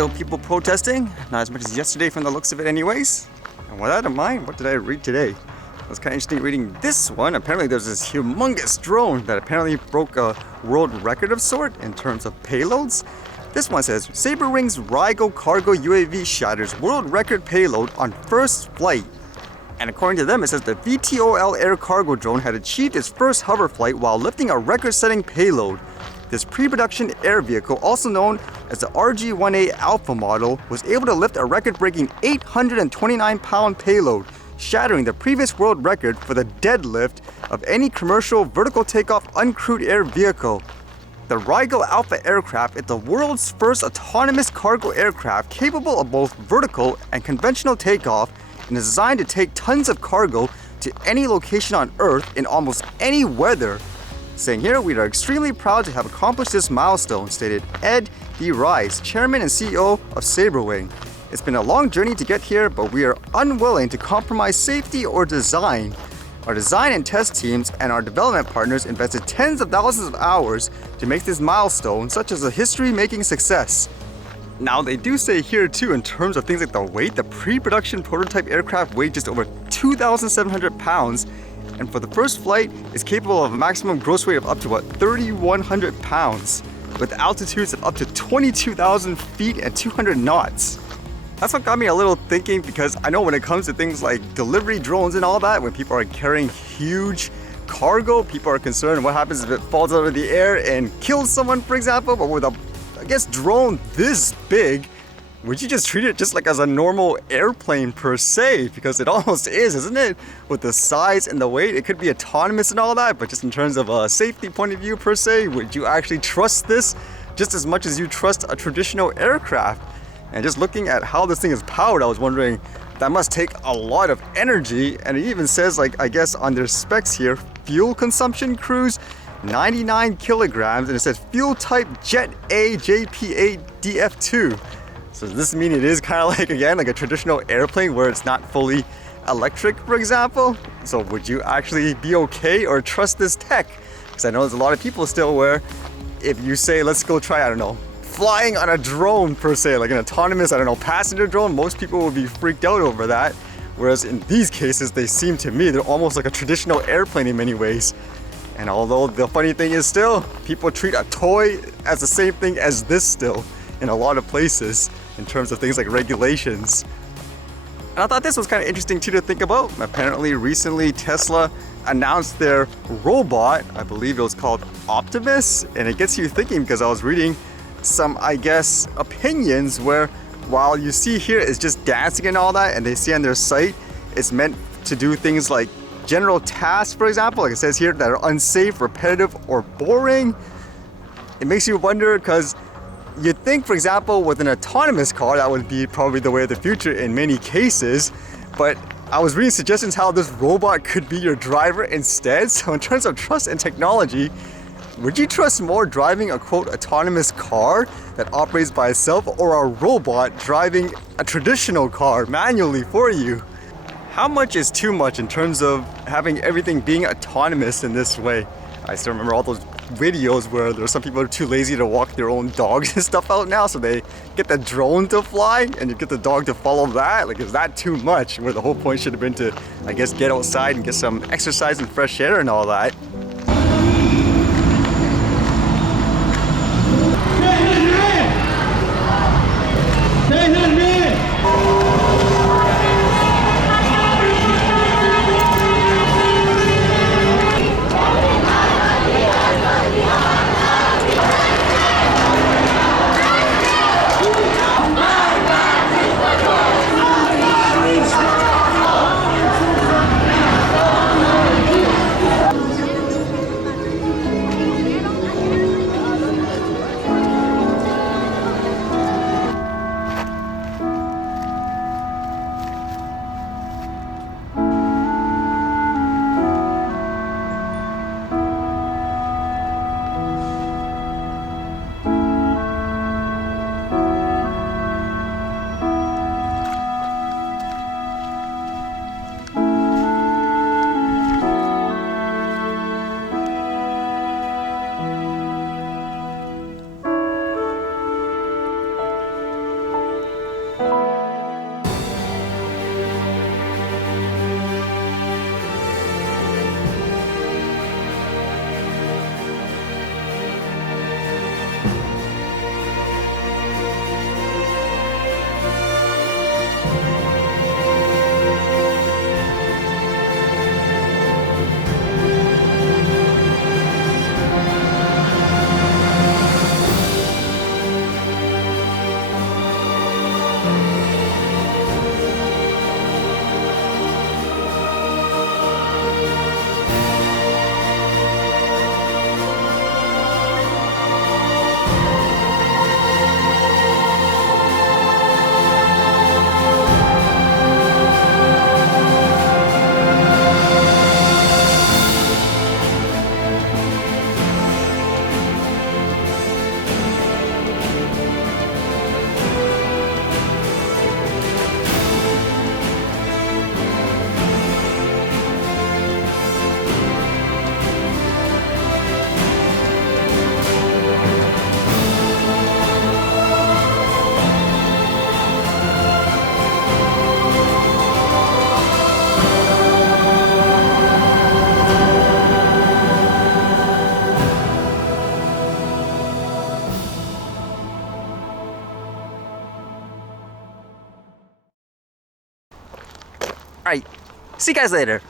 Still people protesting, not as much as yesterday from the looks of it anyways. And with that in mind, what did I read today? It was kind of interesting reading this one. Apparently there's this humongous drone that apparently broke a world record of sort in terms of payloads. This one says, Saberwing's Rhaegal cargo UAV shatters world record payload on first flight. And according to them, it says the VTOL air cargo drone had achieved its first hover flight while lifting a record-setting payload. This pre-production air vehicle, also known as the RH-1-A Alpha model, was able to lift a record-breaking 829-pound payload, shattering the previous world record for the deadlift of any commercial vertical takeoff uncrewed air vehicle. The Rhaegal Alpha aircraft is the world's first autonomous cargo aircraft capable of both vertical and conventional takeoff, and is designed to take tons of cargo to any location on Earth in almost any weather. Saying here, we are extremely proud to have accomplished this milestone, stated Ed D. Rice, chairman and CEO of Saberwing. It's been a long journey to get here, but we are unwilling to compromise safety or design. Our design and test teams and our development partners invested tens of thousands of hours to make this milestone such as a history-making success. Now they do say here too, in terms of things like the weight, the pre-production prototype aircraft weighed just over 2,700 pounds, and for the first flight is capable of a maximum gross weight of up to 3,100 pounds, with altitudes of up to 22,000 feet and 200 knots. That's what got me a little thinking, because I know when it comes to things like delivery drones and all that, when people are carrying huge cargo, people are concerned what happens if it falls out of the air and kills someone, for example. But with a drone this big, would you just treat it just like as a normal airplane per se? Because it almost is, isn't it? With the size and the weight, it could be autonomous and all that, but just in terms of a safety point of view per se, would you actually trust this just as much as you trust a traditional aircraft? And just looking at how this thing is powered, I was wondering, that must take a lot of energy. And it even says, like, I guess on their specs here, fuel consumption cruise 99 kilograms, and it says fuel type Jet A JP8 DF2. So does this mean it is kind of like, again, like a traditional airplane where it's not fully electric, for example? So would you actually be okay or trust this tech? Because I know there's a lot of people still where if you say, let's go try, I don't know, flying on a drone per se, like an autonomous, I don't know, passenger drone, most people would be freaked out over that. Whereas in these cases, they seem to me, they're almost like a traditional airplane in many ways. And although the funny thing is still, people treat a toy as the same thing as this still in a lot of places in terms of things like regulations. And I thought this was kind of interesting too to think about. Apparently recently Tesla announced their robot, I believe it was called Optimus, and it gets you thinking because I was reading some, I guess, opinions where while you see here it's just dancing and all that, and they see on their site it's meant to do things like general tasks, for example, like it says here, that are unsafe, repetitive, or boring. It makes you wonder, because you'd think, for example, with an autonomous car, that would be probably the way of the future in many cases. But I was reading suggestions how this robot could be your driver instead. So in terms of trust and technology, would you trust more driving a quote autonomous car that operates by itself, or a robot driving a traditional car manually for you? How much is too much in terms of having everything being autonomous in this way? I still remember all those videos where there's some people who are too lazy to walk their own dogs and stuff out now, so they get the drone to fly and you get the dog to follow that. Like, is that too much? Where the whole point should have been to, I guess, get outside and get some exercise and fresh air and all that. Alright, see you guys later.